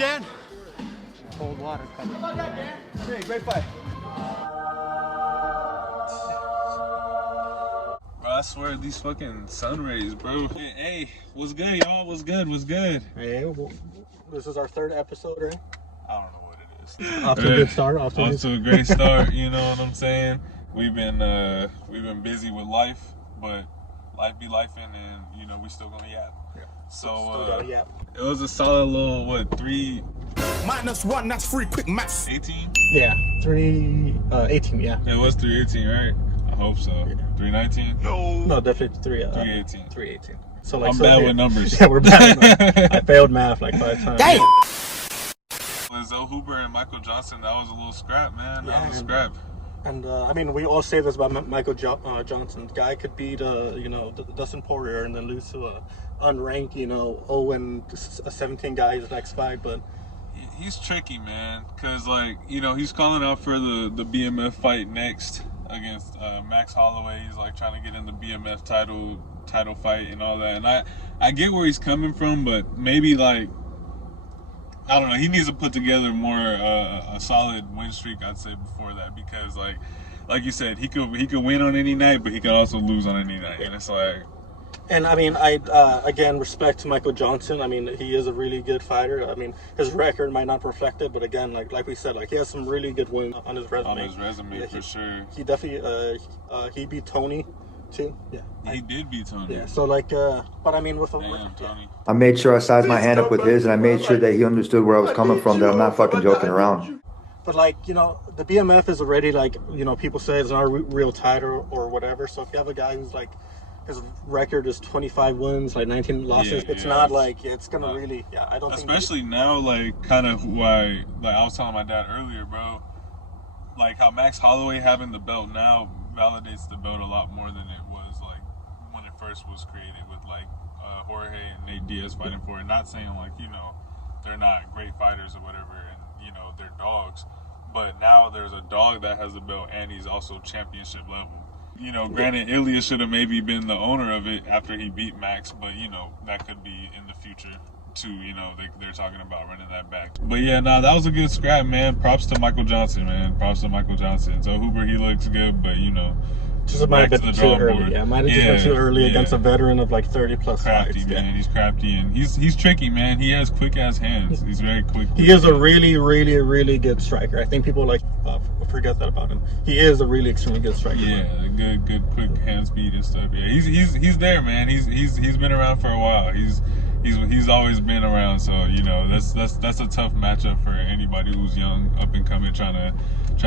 Dan? Cold water coming. How about that, Dan? Hey, great fight. Bro, I swear these fucking sun rays, bro. Hey, what's good, y'all? What's good? What's good? Hey, well, this is our third episode, right? I don't know what it is. Off to a good start. Off to a great start. You know what I'm saying? We've been busy with life, but life be lifing, and you know we still gonna yap. Yeah. So it was a solid little -1. That's free. Quick maths. 18. Yeah, 18. Yeah. It was 318, right? I hope so. Yeah. 319. No, definitely 318. 318. So like, I'm bad with numbers. Yeah, we're bad. I failed math like 5 times. Damn. Zo Huber and Michael Johnson, that was a little scrap, man. That Yeah, was a scrap. And I mean, we all say this about Michael Johnson. The guy could beat, Dustin Poirier and then lose to a unranked, 0-17 guy his next fight. But he's tricky, man, because he's calling out for the BMF fight next against Max Holloway. He's like trying to get in the BMF title fight and all that. And I get where he's coming from, but maybe I don't know. He needs to put together more a solid win streak, I'd say, before that, because like you said, he could win on any night, but he could also lose on any night, and it's like. And I mean, I again, respect to Michael Johnson. I mean, he is a really good fighter. I mean, his record might not reflect it, but again, like we said, he has some really good wins on his resume. On his resume, yeah, for sure. He definitely he beat Tony too. Yeah. He did beat Tony. Yeah. So but I mean, with Tony. I made sure I sized my hand up with his, and I made sure that he understood where I was coming from, that I'm not fucking joking around. But the BMF is already people say it's not a real title or whatever. So if you have a guy who's his record is 25 wins, 19 losses, it's not it's gonna really, I don't think. Especially now, kind of why, I was telling my dad earlier, bro, how Max Holloway having the belt now validates the belt a lot more than it was when it first was created with Jorge and Nate Diaz fighting for it. Not saying they're not great fighters or whatever, and they're dogs, but now there's a dog that has the belt and he's also championship level. Granted, Ilya should have maybe been the owner of it after he beat Max, but that could be in the future too. They're talking about running that back. But yeah, that was a good scrap, man. Props to Michael Johnson, man. Props to Michael Johnson. So Huber, he looks good, but just might have been too early. Yeah, might have just been too early against a veteran of 30 plus crafty, fights. Man. Yeah. He's crafty and he's tricky, man. He has quick ass hands. He's very quick. He is a really, really, really good striker. I think people forget that about him. He is a really extremely good striker. Yeah, good quick hand speed and stuff. Yeah, he's there, man. He's been around for a while. He's always been around. So that's a tough matchup for anybody who's young, up and coming, trying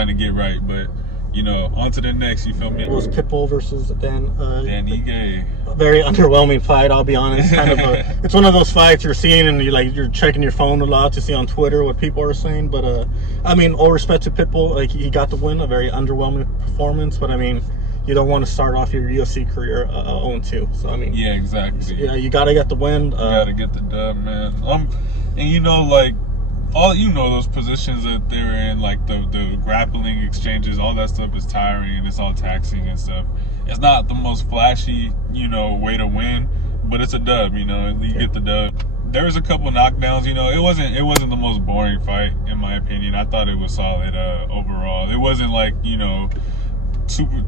to get right. But on to the next, you feel me? It was Pitbull versus Dan Ige. A very underwhelming fight, I'll be honest. It's one of those fights you're seeing and you're checking your phone a lot to see on Twitter what people are saying. But I mean, all respect to Pitbull, he got the win, a very underwhelming performance. But I mean, you don't want to start off your UFC career 0-2. So I mean, yeah, exactly. Yeah, you gotta get the win. You gotta get the dub, man. And all those positions that they're in, the grappling exchanges, all that stuff is tiring and it's all taxing and stuff. It's not the most flashy, way to win, but it's a dub. You get the dub. There was a couple knockdowns. It wasn't the most boring fight in my opinion. I thought it was solid overall. It wasn't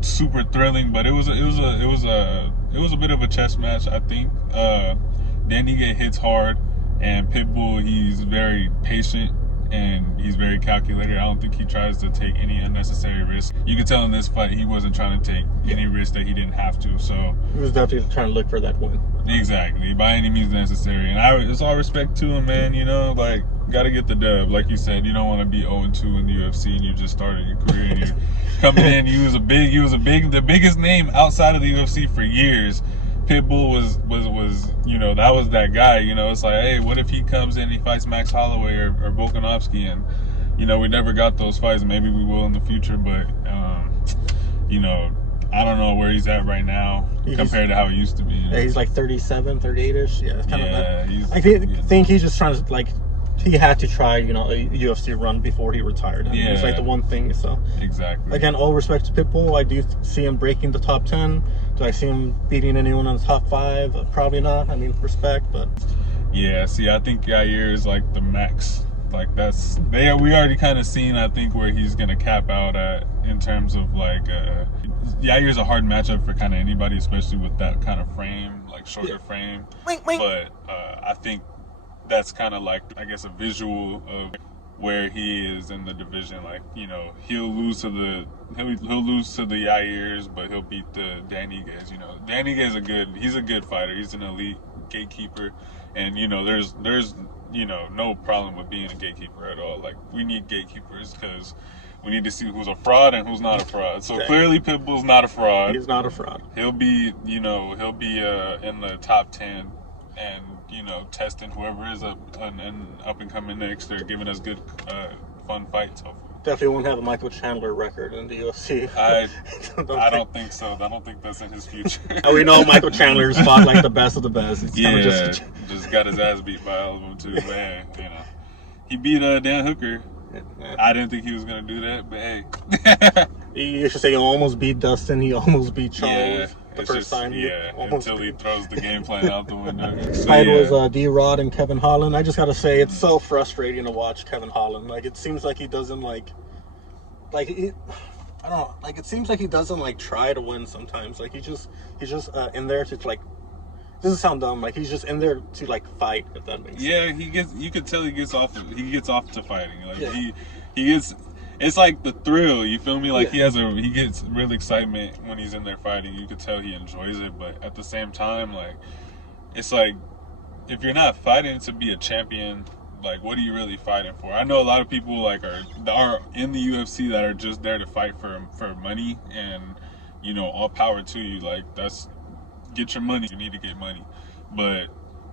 super thrilling, but it was a bit of a chess match. I think Dan Ige hits hard. And Pitbull, he's very patient and he's very calculated. I don't think he tries to take any unnecessary risks. You could tell in this fight he wasn't trying to take any risk that he didn't have to. So he was definitely trying to look for that win. Exactly, by any means necessary. And it's all respect to him, man. Gotta get the dub. Like you said, you don't want to be 0-2 in the UFC and you just started your career and you're coming in. He was the biggest name outside of the UFC for years. Pitbull was that was that guy. It's hey, what if he comes in and he fights Max Holloway or Volkanovski, and we never got those fights. Maybe we will in the future, but I don't know where he's at right now compared to how he used to be. Yeah, he's 37, 38ish. Yeah, it's kind of. I think he's just trying to he had to try, a UFC run before he retired. And it's the one thing. So exactly. Again, all respect to Pitbull. I do see him breaking the top 10. Do I see him beating anyone in the top 5? Probably not. I mean, respect, but yeah. See, I think Yair is the max like we already kind of seen, I think, where he's gonna cap out at in terms of like Yair's a hard matchup for kind of anybody, especially with that kind of frame, like shorter frame. But I think that's kind of like, I guess, a visual of where he is in the division. Like, you know, he'll lose to the Yairs, but he'll beat the Daniguez. You know, Daniguez he's a good fighter. He's an elite gatekeeper, and you know, there's you know, no problem with being a gatekeeper at all. Like, we need gatekeepers because we need to see who's a fraud and who's not a fraud. So clearly Pitbull's not a fraud. He's not a fraud. He'll be in the top 10 and, you know, testing whoever is up and coming next. They're giving us good, fun fights, hopefully. Definitely won't have a Michael Chandler record in the UFC. I don't think so. I don't think that's in his future. We know Michael Chandler's fought like the best of the best. It's just got his ass beat by all of them too, man. You know, he beat Dan Hooker. I didn't think he was gonna do that, but hey. You should say he almost beat Dustin. He almost beat Charles the first time. Until he throws the game plan out the window. Fight was D-Rod and Kevin Holland. I just gotta say, it's so frustrating to watch Kevin Holland. Like, it seems like he doesn't I don't know. Like, it seems like he doesn't try to win sometimes. Like, he's just in there to doesn't sound dumb. Like, he's just in there to fight. If that makes sense. Yeah, you could tell he gets off to fighting. Like he gets. It's like the thrill, you feel me? Like he gets real excitement when he's in there fighting. You could tell he enjoys it, but at the same time, like, it's like, if you're not fighting to be a champion, like, what are you really fighting for? I know a lot of people are in the UFC that are just there to fight for money, and, you know, all power to you. Like, get your money. You need to get money, but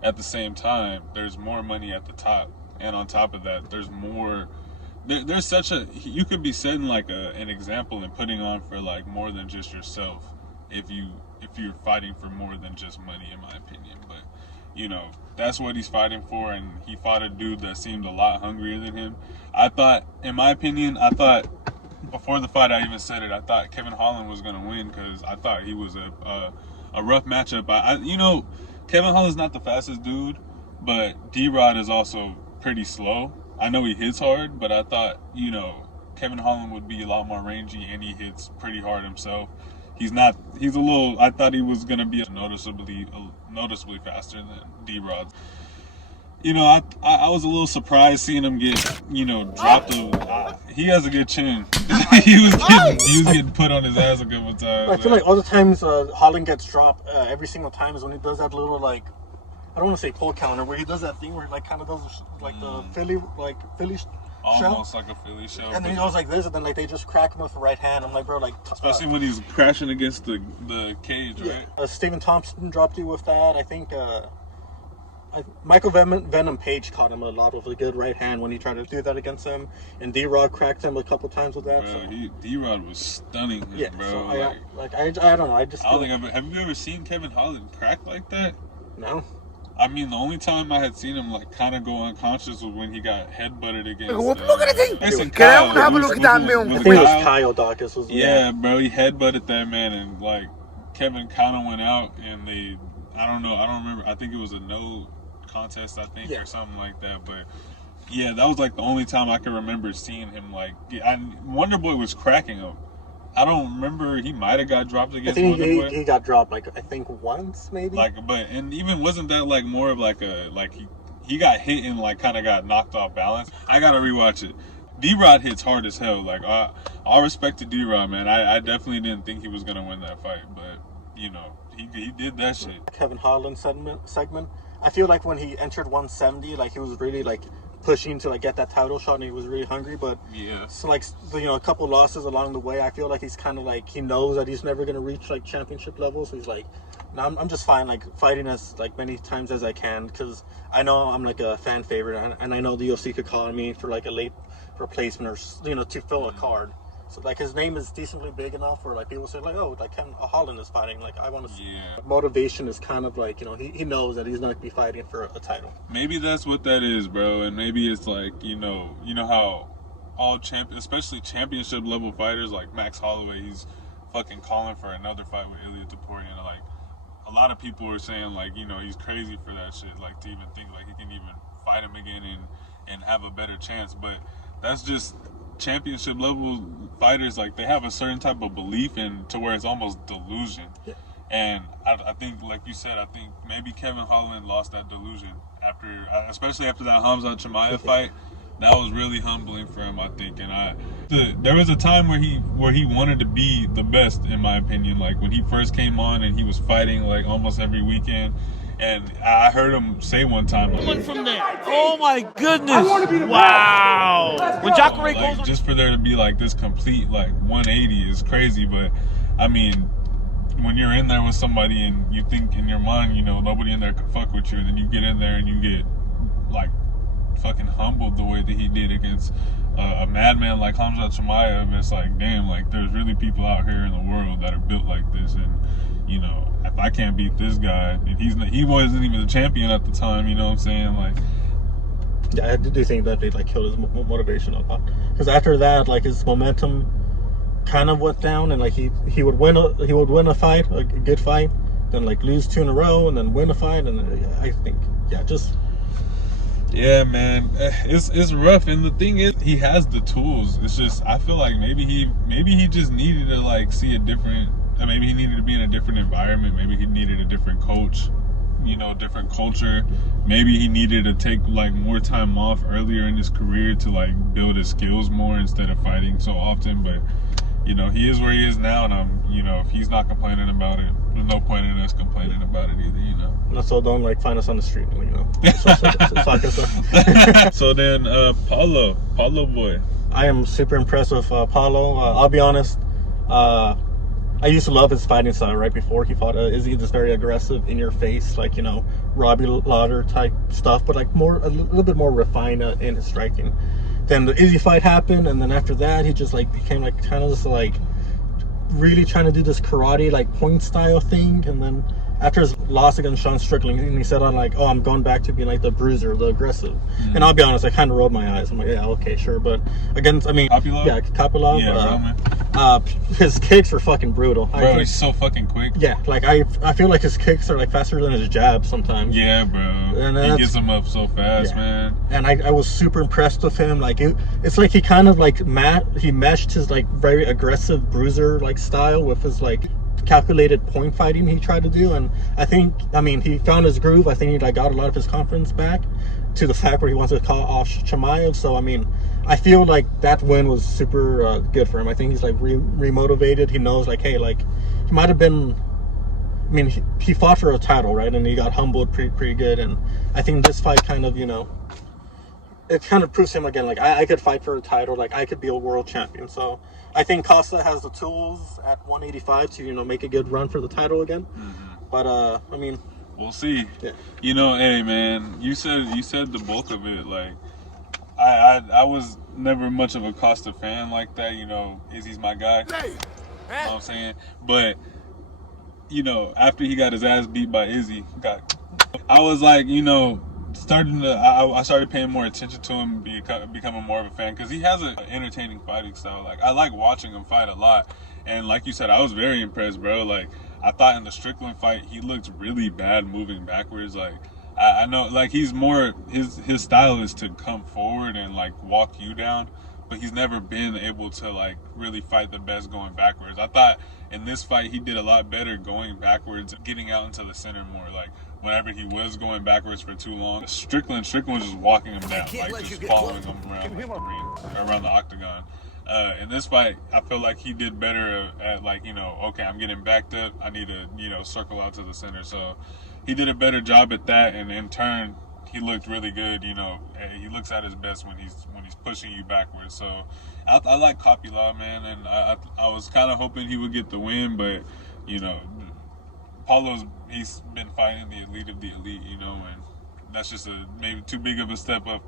at the same time, there's more money at the top, and on top of that, there's more. There's you could be setting an example and putting on for more than just yourself if you're fighting for more than just money, in my opinion. But, you know, that's what he's fighting for, and he fought a dude that seemed a lot hungrier than him. In my opinion, before the fight, I even said it, I thought Kevin Holland was going to win because I thought he was a rough matchup. You know, Kevin Holland's not the fastest dude, but D-Rod is also pretty slow. I know he hits hard, but I thought, you know, Kevin Holland would be a lot more rangy, and he hits pretty hard himself. I thought he was going to be noticeably faster than D-Rod. You know, I was a little surprised seeing him get, you know, dropped. He has a good chin. he was getting put on his ass a couple times. I feel like all the times Holland gets dropped, every single time is when he does that little, I don't want to say pull counter, where he does that thing where he kind of does the Philly almost show. like a Philly show. And then he goes like this, and then they just crack him with the right hand. I'm like, bro, especially when he's crashing against the cage, right? Stephen Thompson dropped you with that. I think Michael Venom Page caught him a lot with a good right hand when he tried to do that against him, and D-Rod cracked him a couple times with that. Bro, D-Rod was stunning him, bro. So I don't know. Have you ever seen Kevin Holland crack like that? No. I mean, the only time I had seen him kind of go unconscious was when he got headbutted against. Kyle. I think it was Kyle Dawkins. Bro, he headbutted that man, and Kevin kind of went out, and I don't remember. I think it was a no contest, or something like that. But yeah, that was the only time I can remember seeing him. Wonder Boy was cracking him. I don't remember. He might have got dropped against Wonder Boy. He got dropped I think once maybe. And even wasn't that more of he got hit and kind of got knocked off balance. I gotta rewatch it. D-Rod hits hard as hell. All respect to D-Rod, man. I definitely didn't think he was gonna win that fight, but you know, he did that shit. Kevin Holland segment. I feel like when he entered 170, he was really pushing to get that title shot, and he was really hungry. But so a couple losses along the way, I feel like he's kind of he knows that he's never gonna reach championship level. So he's no, I'm just fine fighting as many times as I can, because I know I'm a fan favorite, and I know the UFC could call me for a late replacement, or to fill a card. So his name is decently big enough where people say Kevin Holland is fighting. I want to. Motivation is kind of he knows that he's not gonna be fighting for a title. Maybe that's what that is, bro. And maybe it's you know how all especially championship level fighters like Max Holloway, he's fucking calling for another fight with Ilya Topuria. A lot of people are saying he's crazy for that shit. To even think he can even fight him again and have a better chance. But that's just championship level fighters. Like, they have a certain type of belief in to where it's almost delusion. Yeah. And I think, like you said, I think maybe Kevin Holland lost that delusion after, especially after that Hamza Chimaev fight. That was really humbling for him, I think. And there was a time where he wanted to be the best, in my opinion. Like, when he first came on and he was fighting like almost every weekend. And I heard him say one time, Someone from there. Oh my goodness! Wow. When Jacare goes on, just for there to be like this complete like 180 is crazy. But I mean, when you're in there with somebody and you think in your mind, you know, nobody in there can fuck with you, and then you get in there and you get like fucking humbled the way that he did against a madman like Hamza Chimaev. It's like, damn, like there's really people out here in the world that are built like this. And you know, if I can't beat this guy, and he wasn't even the champion at the time, you know what I'm saying? Like, yeah, I do think that they like killed his motivation a lot, because after that, like, his momentum kind of went down, and like he would win a fight, a good fight, then like lose 2 in a row, and then win a fight, and I think, yeah, just. Yeah, man, it's rough. And the thing is, he has the tools. It's just, I feel like maybe he just needed to like see a different. Maybe he needed to be in a different environment. Maybe he needed a different coach, you know, different culture. Maybe he needed to take like more time off earlier in his career to like build his skills more instead of fighting so often. But you know, he is where he is now, and you know, if he's not complaining about it, there's no point in us complaining about it either, you know. So don't like find us on the street, you know. So then, Paulo boy. I am super impressed with Paulo. I'll be honest. I used to love his fighting style right before he fought Izzy. This very aggressive, in your face, like, you know, Robbie Lawler type stuff, but like a little bit more refined in his striking. Then the Izzy fight happened, and then after that, he just like became like kind of just like really trying to do this karate like point style thing. And then after his loss against Sean Strickland, he said on like, oh, I'm going back to being like the bruiser, the aggressive. And I'll be honest, I kind of rolled my eyes. I'm like, yeah, okay, sure. But against, I mean, Kopylov? Yeah, Kopylov. Yeah, Roman. His kicks were fucking brutal. Bro, he's so fucking quick. Yeah, like I feel like his kicks are like faster than his jabs sometimes. Yeah, bro. And he gets him up so fast, man. And I was super impressed with him. Like it's like he kind of like he meshed his like very aggressive bruiser like style with his like calculated point fighting he tried to do. And I mean he found his groove. I think he like got a lot of his confidence back to the fact where he wants to call off Chimaev. So I mean, I feel like that win was super good for him. I think he's like remotivated. He knows like, hey, like he might have been. I mean, he fought for a title, right? And he got humbled pretty good. And I think this fight kind of, you know, it kind of proves him again, like I could fight for a title, like I could be a world champion. So I think Costa has the tools at 185 to, you know, make a good run for the title again. But I mean, we'll see. Yeah. You know, hey man, you said the bulk of it. Like I was never much of a Costa fan like that. You know, Izzy's my guy. You know what I'm saying? But you know, after he got his ass beat by Izzy, I was like, you know, I started paying more attention to him, becoming more of a fan, because he has an entertaining fighting style. Like, I like watching him fight a lot. And like you said, I was very impressed, bro. Like, I thought in the Strickland fight, he looked really bad moving backwards. Like, I know, like, he's more, his style is to come forward and, like, walk you down. But he's never been able to, like, really fight the best going backwards. I thought in this fight, he did a lot better going backwards, getting out into the center more. Like, whenever he was going backwards for too long, Strickland was just walking him down, like, just following him around, like, the ring, around the octagon. In this fight, I feel like he did better at, like, you know, okay, I'm getting backed up, I need to, you know, circle out to the center. So he did a better job at that, and in turn, he looked really good. You know, he looks at his best when he's pushing you backwards. So I like Kopylov, man, and I was kind of hoping he would get the win, but you know, he's been fighting the elite of the elite, you know, and that's just maybe too big of a step up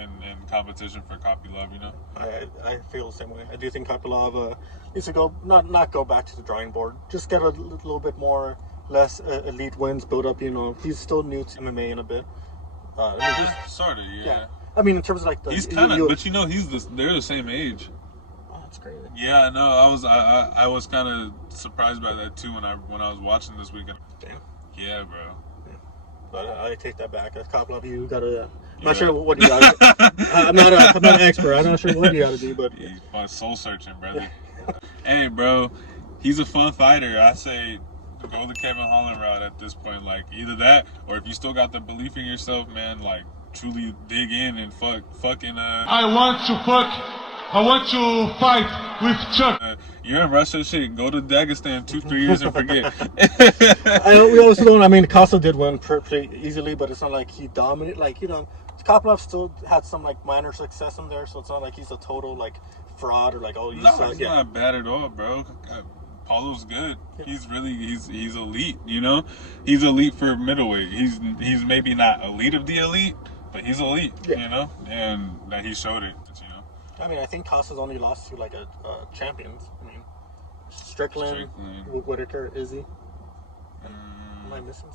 in competition for Kopylov, you know. I feel the same way. I do think Kopylov needs to go not go back to the drawing board. Just get a little bit more less elite wins build up. You know, he's still new to MMA in a bit. Sort of, yeah. I mean, in terms of like he's kind of, but you know, they're the same age. Oh, that's crazy. Yeah, no, I was kind of surprised by that too when I was watching this weekend. Damn. Yeah, bro. Yeah. But I take that back. Kopylov, you gotta I'm not sure what you got. I'm not an expert. I'm not sure what you got to do, but soul searching, brother. Hey, bro, he's a fun fighter. I say go the Kevin Holland route at this point. Like either that, or if you still got the belief in yourself, man, like truly dig in and fucking. I want to fight with Chuck. You're in Russia, shit. Go to Dagestan 2-3 years and forget. we also don't. I mean, Costa did win pretty easily, but it's not like he dominated. Like, you know, Kopylov still had some like minor success in there, so it's not like he's a total like fraud or like you suck. He's not bad at all, bro. Paulo's good. He's elite. You know, he's elite for middleweight. He's maybe not elite of the elite, but he's elite. You know, and that he showed it. You know. I mean, I think Costa's only lost to like a champions. I mean, Strickland. Whitaker, Izzy. Am I missing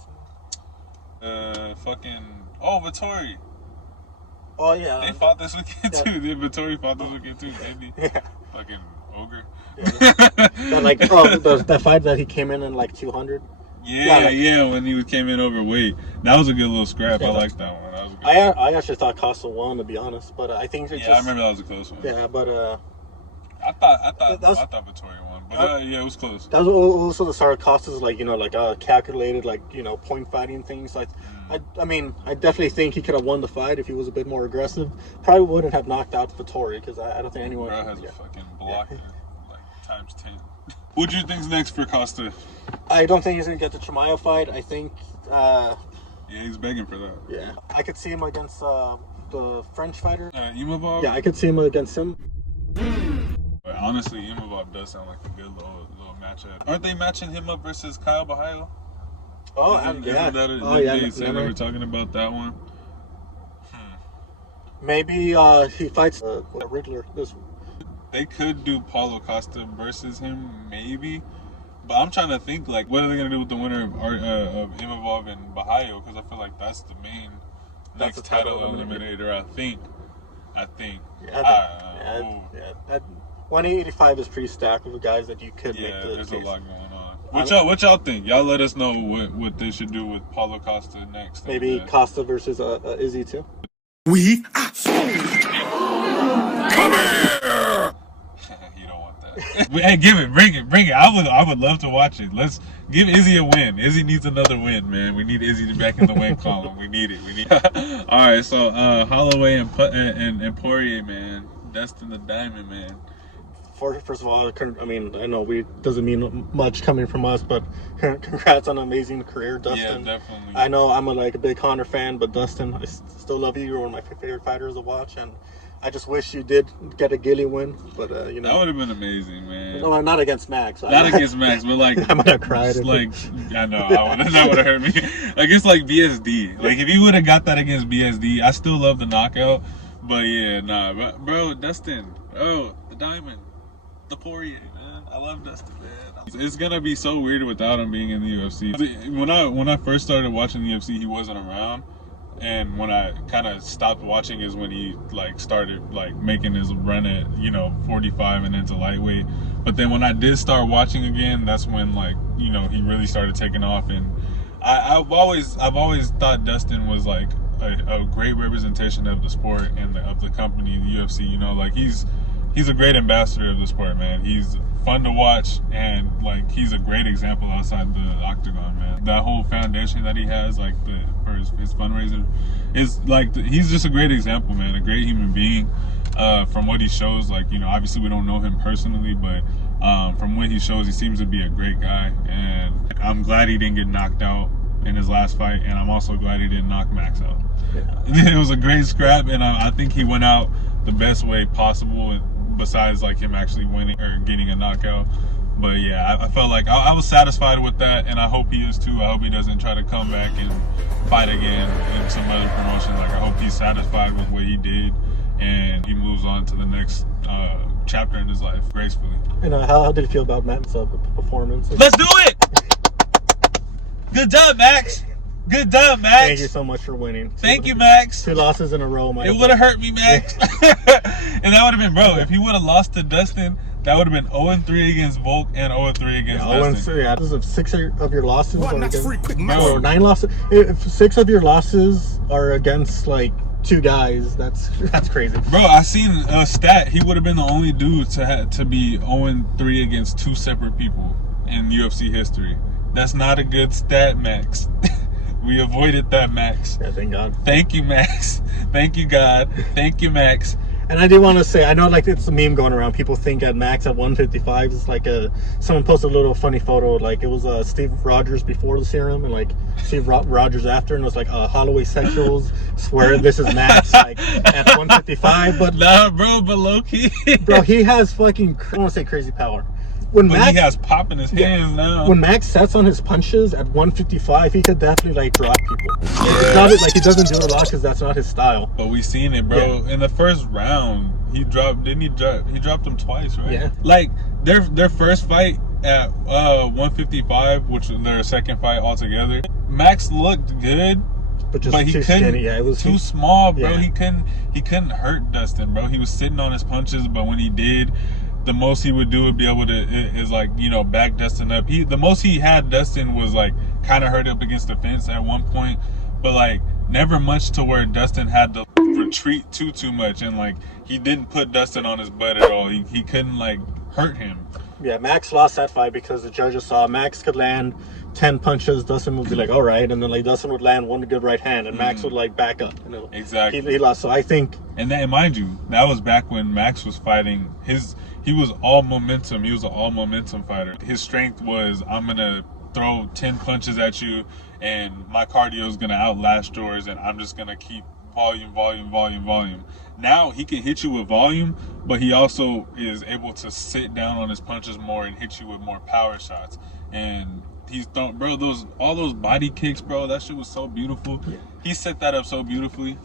someone? Vittori. Oh yeah. They fought this weekend too. Vittori fought this weekend too, didn't he? Yeah. Fucking ogre. Yeah. that fight that he came in like 200. Yeah, when he came in overweight. That was a good little scrap. I like that one. That was a good I actually thought Costa won, to be honest, but I think I remember that was a close one. Yeah, but I thought Vittori won, but it was close. That was also the start of Costa's calculated point fighting things. Like I mean, I definitely think he could have won the fight if he was a bit more aggressive. Probably wouldn't have knocked out Vittori because I don't think anyone. Bro has a fucking block times 10. What do you think's next for Costa? I don't think he's gonna get the Chimaev fight. I think. He's begging for that. Yeah, I could see him against the French fighter. Imavov? Yeah, I could see him against him. But honestly, Imavov does sound like a good little matchup. Aren't they matching him up versus Kyle Bahayo? Oh, They were talking about that one. Maybe he fights Riddler this. They could do Paulo Costa versus him, maybe. But I'm trying to think, like, what are they going to do with the winner of Imavov and Bahayo? Because I feel like that's the main next title eliminator, I think. Yeah, 185 is pretty stacked with guys that you could make the there's case. A lot going on. What y'all think? Y'all let us know what they should do with Paulo Costa next. Maybe Costa versus Izzy too. We are come here. You don't want that. Hey, bring it. I would love to watch it. Let's give Izzy a win. Izzy needs another win, man. We need Izzy back in the win column. We need it. All right, so Holloway and Poirier, man. Dustin the Diamond, man. First of all, I mean, I know doesn't mean much coming from us, but congrats on an amazing career, Dustin. Yeah, definitely. I know I'm a big Conor fan, but Dustin, I still love you. You're one of my favorite fighters to watch, and I just wish you did get a Gilly win, but that would have been amazing, man. No, not against Max. Not against Max, but I might have cried. I know that would have hurt me. Against BSD, if he would have got that against BSD, I still love the knockout. But yeah, bro, Dustin, the Diamond. The Poirier, man. I love Dustin, man. It's gonna be so weird without him being in the UFC. When I first started watching the UFC, he wasn't around, and when I kind of stopped watching is when he started making his run at 45 and into lightweight. But then when I did start watching again, that's when he really started taking off. And I've always thought Dustin was a great representation of the sport and of the company, the UFC. He's a great ambassador of the sport, man. He's fun to watch, and he's a great example outside the octagon, man. That whole foundation that he has, for his fundraiser, is he's just a great example, man. A great human being. From what he shows, obviously we don't know him personally, but from what he shows, he seems to be a great guy, and I'm glad he didn't get knocked out in his last fight, and I'm also glad he didn't knock Max out. Yeah. It was a great scrap, and I think he went out the best way possible, besides him actually winning or getting a knockout. But yeah, I felt like I was satisfied with that, and I hope he is too. I hope he doesn't try to come back and fight again in some other promotion. I hope he's satisfied with what he did, and he moves on to the next chapter in his life gracefully. And how did you feel about Matt's performance? Let's do it! Good job, Max. Good job, Max. Thank you so much for winning. Thank you, Max. 2 losses in a row. It would have hurt me, Max. And that would have been, bro, if he would have lost to Dustin, that would have been 0-3 against Volk and 0-3 against Dustin. 0-3, yeah. This is 6 of your losses. What? That's free quick or 9 losses. If 6 of your losses are against two guys. That's crazy. Bro, I seen a stat. He would have been the only dude to be 0-3 against 2 separate people in UFC history. That's not a good stat, Max. We avoided that, Max. Yeah, thank God. Thank you, Max. Thank you, God. Thank you, Max. And I do want to say, I know like it's a meme going around. People think at Max at 155 it's like someone posted a little funny photo, like it was Steve Rogers before the serum and like Steve Rogers after, and it was like Holloway sexuals swear this is Max like at 155. But nah, bro, but low key, bro, he has fucking, I don't want to say crazy power. When but Max, he has pop in his hands now. When Max sets on his punches at 155, he could definitely like drop people. It's not like he doesn't do it a lot because that's not his style. But we seen it, bro. Yeah. In the first round, he dropped. Didn't he drop? He dropped him twice, right? Yeah. Like their first fight at 155, which was their second fight altogether. Max looked good. But he too couldn't. skinny. Yeah, it was too small, bro. Yeah. He couldn't hurt Dustin, bro. He was sitting on his punches, but when he did, the most he would do would be able to is like, you know, back Dustin up. The most he had Dustin was like kind of hurt up against the fence at one point, but like never much to where Dustin had to retreat too much, and like he didn't put Dustin on his butt at all. He couldn't like hurt him. Yeah, Max lost that fight because the judges saw Max could land 10 punches, Dustin would be like, all right, and then like Dustin would land one good right hand, and Max would like back up. You know? Exactly. He lost. So I think, and mind you, that was back when Max was fighting. He was all momentum. He was an all momentum fighter. His strength was, I'm gonna throw 10 punches at you, and my cardio is gonna outlast yours, and I'm just gonna keep volume. Now he can hit you with volume, but he also is able to sit down on his punches more and hit you with more power shots. And he's thrown, bro, all those body kicks, bro, that shit was so beautiful. Yeah. He set that up so beautifully.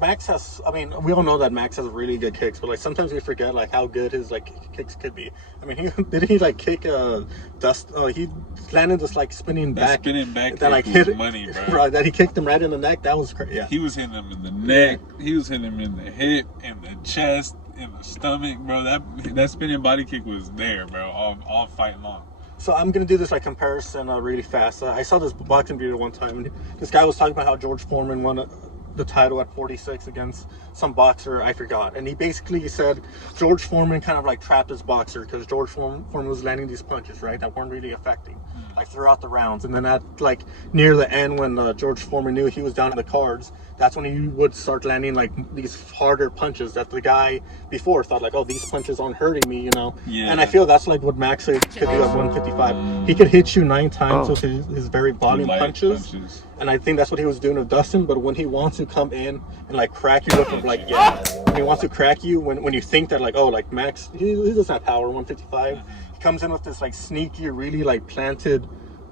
Max has, I mean, we all know that Max has really good kicks, but like sometimes we forget like how good his like kicks could be. I mean, he like kick he landed this like spinning back that like hit money, bro. That he kicked him right in the neck. That was crazy. Yeah, he was hitting him in the neck. He was hitting him in the hip, in the chest, in the stomach, bro. That spinning body kick was there, bro, all fight long. So I'm gonna do this like comparison really fast. I saw this boxing video one time, and this guy was talking about how George Foreman won the title at 46 against some boxer, I forgot. And he basically said George Foreman kind of like trapped his boxer because George Foreman was landing these punches, right, that weren't really affecting like throughout the rounds. And then at like near the end, when George Foreman knew he was down in the cards, that's when he would start landing like these harder punches that the guy before thought like, oh, these punches aren't hurting me, you know. Yeah. And I feel that's like what Max could do at 155. He could hit you 9 times with his very volume punches. And I think that's what he was doing with Dustin. But when he wants to come in and like crack you with him, like, yeah, when he wants to crack you, when you think that like, oh, like Max, he doesn't have power, 155. He comes in with this like sneaky, really like planted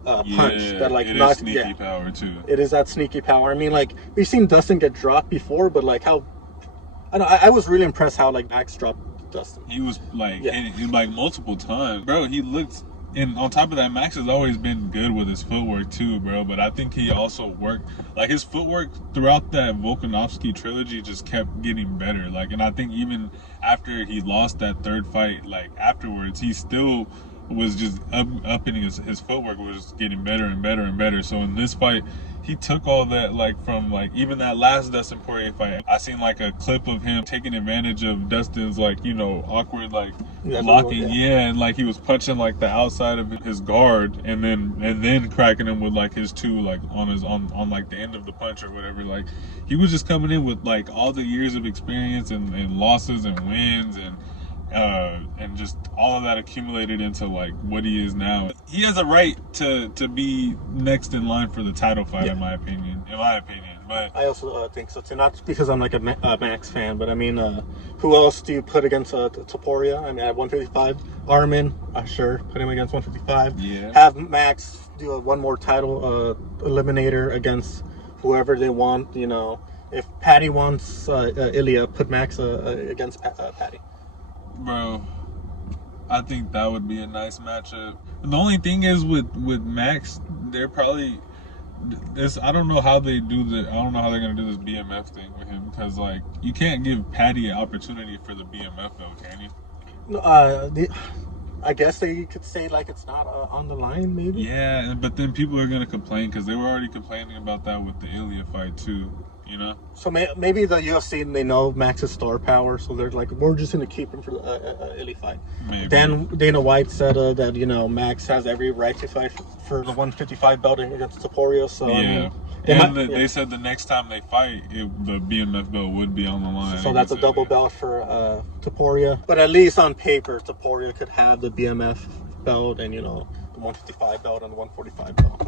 punch that like it not is sneaky power too. It is that sneaky power. I mean, like we've seen Dustin get dropped before, but like how I was really impressed how like Max dropped Dustin. He was like hitting like multiple times, bro. He looked, and on top of that, Max has always been good with his footwork too, bro. But I think he also worked, like his footwork throughout that Volkanovski trilogy just kept getting better. Like, and I think even after he lost that third fight, like afterwards, he still was just upping his footwork was getting better and better and better. So in this fight, he took all that, like from like even that last Dustin Poirier fight, I seen like a clip of him taking advantage of Dustin's like, you know, awkward like locking, and like he was punching like the outside of his guard and then cracking him with like his two like on like the end of the punch or whatever. Like he was just coming in with like all the years of experience and losses and wins and just all of that accumulated into like what he is now. He has a right to be next in line for the title fight, in my opinion. But I also think so too. Not because I'm like a Max fan, but I mean, who else do you put against Topuria? I mean, at 155, Armin, sure, put him against 155. Yeah. Have Max do one more title eliminator against whoever they want. You know, if Patty wants Ilya, put Max against Patty. Bro, I think that would be a nice matchup. The only thing is with Max, they're probably this. I don't know how they do the. I don't know how they're gonna do this BMF thing with him, because like you can't give Patty an opportunity for the BMF though, can you? I guess they could say like it's not on the line, maybe. Yeah, but then people are gonna complain because they were already complaining about that with the Ilya fight too. you know. So maybe the UFC, they know Max's star power, so they're like, we're just gonna keep him for the Illy fight. Maybe. Then Dana White said that Max has every right to fight for the 155 belt against Topuria. So Yeah. I mean, They said the next time they fight, the BMF belt would be on the line. so that's a double belt for Topuria. But at least on paper, Topuria could have the BMF belt and the 155 belt and the 145 belt.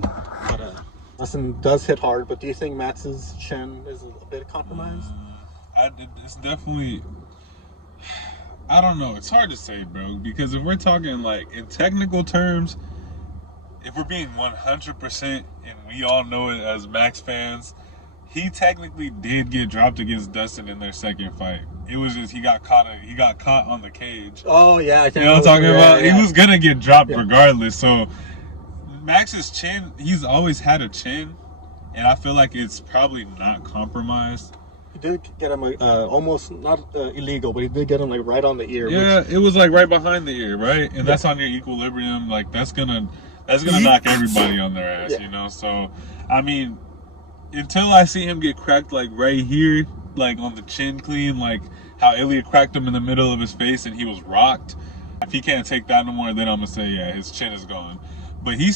But Dustin does hit hard. But do you think Max's chin is a bit compromised? It's definitely. I don't know. It's hard to say, bro. Because if we're talking like in technical terms, if we're being 100%, and we all know it as Max fans, he technically did get dropped against Dustin in their second fight. It was just he got caught on the cage. Oh yeah, I think you know what I'm talking about. Yeah. He was gonna get dropped regardless. So Max's chin, he's always had a chin, and I feel like it's probably not compromised. He did get him almost not illegal, but he did get him like right on the ear. Yeah, it was like right behind the ear, right? And that's on your equilibrium. Like that's gonna knock everybody on their ass, So, I mean, until I see him get cracked like right here, like on the chin clean, like how Ilya cracked him in the middle of his face and he was rocked. If he can't take that no more, then I'm gonna say yeah, his chin is gone. But he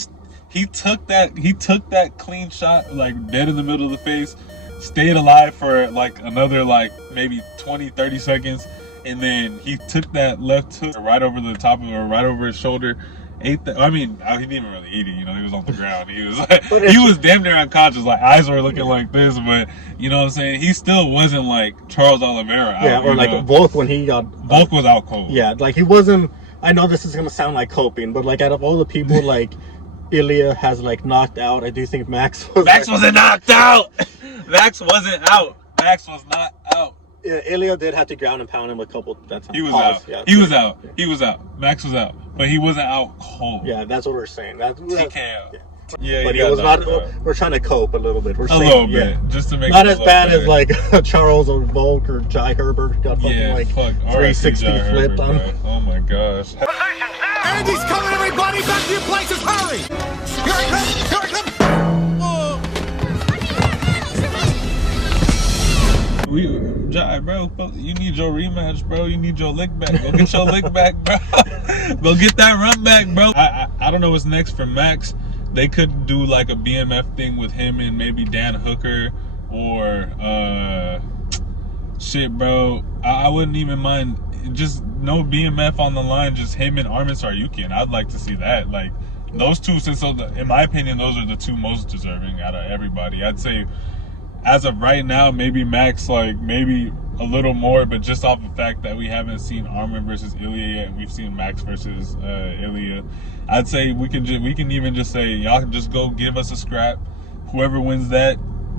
took that clean shot like dead in the middle of the face, stayed alive for like another like maybe 20-30 seconds, and then he took that left hook right over the top of it, or right over his shoulder. He didn't even really eat it, he was on the ground. He was like, he was damn near unconscious, like eyes were looking like this, but you know what I'm saying? He still wasn't like Charles Oliveira out. Yeah, or like Volk when he got Volk was out cold. Yeah, like he wasn't. I know this is gonna sound like coping, but like out of all the people like Ilya has like knocked out, I do think Max wasn't knocked out. Max wasn't out. Max was not out. Yeah, Ilya did have to ground and pound him a couple. That's he was out. Yeah, he was out. He was out. Max was out, but he wasn't out cold. Yeah, that's what we're saying. TKO. Yeah, but he was not. We're trying to cope a little bit. We're a little bit, just to make not it as bad better. as like Charles or Volk or Jai Herbert got fucking like 360 flipped on. Oh my gosh. Andy's coming, everybody! Back to your places! Hurry! Here I come! Here I come! Jai, bro, you need your rematch, bro. You need your lick back. Go get your lick back, bro. Go get that run back, bro. I don't know what's next for Max. They could do like a BMF thing with him and maybe Dan Hooker or shit, bro. I wouldn't even mind just no BMF on the line, just him and Armin Saryukin. I'd like to see that. Like those two, since in my opinion, those are the two most deserving out of everybody. I'd say as of right now, maybe Max, like maybe a little more, but just off the fact that we haven't seen Armin versus Ilya yet, and we've seen Max versus Ilya, I'd say we can even just say y'all can just go give us a scrap. Whoever wins that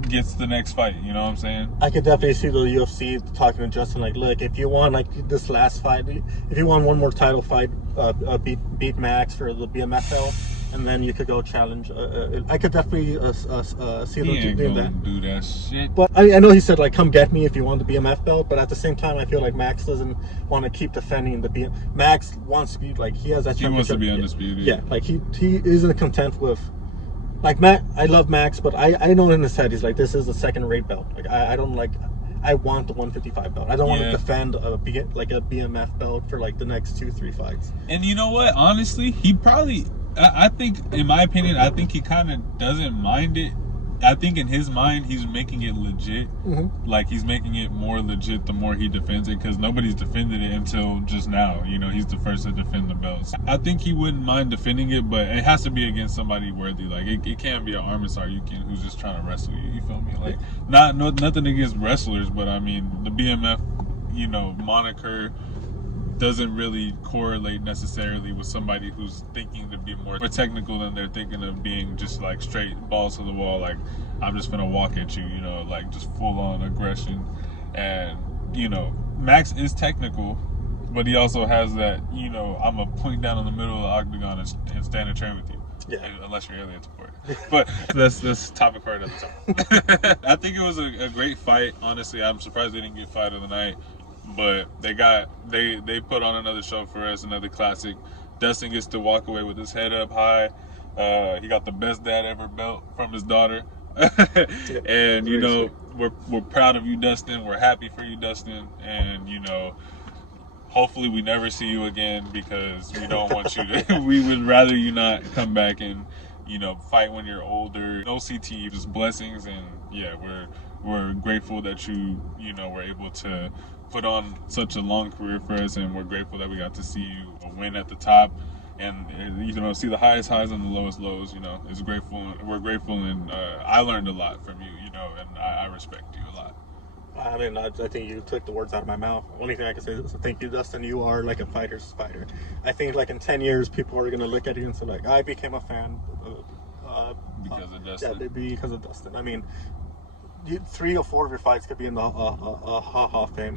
gets the next fight. You know what I'm saying? I could definitely see the UFC talking to Justin like, look, if you want like this last fight, if you want one more title fight, beat Max for the BMF belt, and then you could go challenge. I could definitely see them doing that. Do that shit. But I know he said like, come get me if you want the BMF belt. But at the same time, I feel like Max doesn't want to keep defending the BMF. Max wants to be like, he has that. He wants to be undisputed. Yeah, like he isn't content with. Like Matt, I love Max, but I know in his head he's like, this is a second-rate belt. Like I don't like. I want the 155 belt. I don't want to defend a BMF belt for like the next 2-3 fights. And you know what? Honestly, he probably. I think, in my opinion, I think he kind of doesn't mind it. I think in his mind, he's making it legit. Mm-hmm. Like, he's making it more legit the more he defends it, because nobody's defended it until just now. He's the first to defend the belts. I think he wouldn't mind defending it, but it has to be against somebody worthy. Like, it can't be an Armin Saryukin who's just trying to wrestle you. You feel me? Like, nothing against wrestlers, but I mean, the BMF, moniker doesn't really correlate necessarily with somebody who's thinking to be more technical than they're thinking of being just like straight balls to the wall, like I'm just gonna walk at you, like just full on aggression. And Max is technical, but he also has that, I'm gonna point down in the middle of the octagon and stand and train with you. Yeah. Unless you're alien support. But that's topic for another time. I think it was a great fight. Honestly, I'm surprised they didn't get fight of the night. But they put on another show for us, another classic. Dustin gets to walk away with his head up high. He got the best dad ever belt from his daughter. And we're proud of you, Dustin. We're happy for you, Dustin, and you know, hopefully we never see you again because we don't want you to. We would rather you not come back and, you know, fight when you're older. No CT, just blessings, and yeah, we're grateful that you know, were able to put on such a long career for us, and we're grateful that we got to see you win at the top, and you know, see the highest highs and the lowest lows. You know, it's grateful. We're grateful, and I learned a lot from you. You know, and I respect you a lot. I mean, I think you took the words out of my mouth. Only thing I can say is thank you, Dustin. You are like a fighter's fighter. I think like in 10 years, people are going to look at you and say like, I became a fan Because of Dustin. Yeah, because of Dustin. I mean, 3 or 4 of your fights could be in the Hall of Fame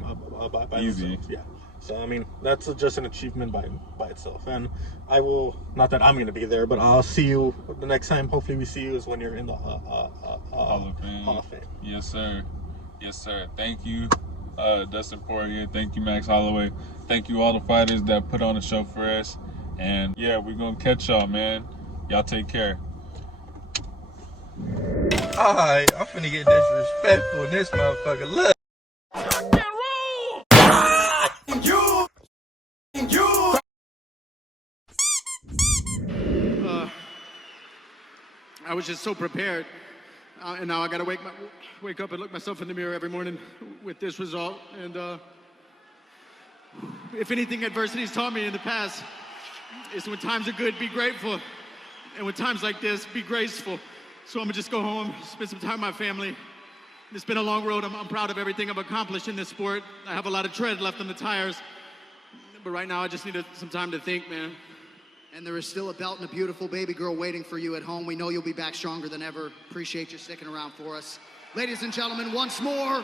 by Easy. themselves. Yeah. So I mean, that's just an achievement by itself. And I will, not that I'm going to be there, but I'll see you the next time. Hopefully, we see you is when you're in the Hall of Fame. Hall of Fame. Yes, sir. Yes, sir. Thank you, Dustin Poirier. Thank you, Max Holloway. Thank you, all the fighters that put on the show for us. And yeah, we're gonna catch y'all, man. Y'all take care. Alright, I'm finna get disrespectful in this motherfucker. Look. I was just so prepared, and now I gotta wake up and look myself in the mirror every morning with this result. And if anything adversity's taught me in the past, is when times are good, be grateful, and when times like this, be graceful. So I'm gonna just go home, spend some time with my family. It's been a long road. I'm proud of everything I've accomplished in this sport. I have a lot of tread left on the tires, but right now I just need some time to think, man. And there is still a belt and a beautiful baby girl waiting for you at home. We know you'll be back stronger than ever. Appreciate you sticking around for us. Ladies and gentlemen, once more.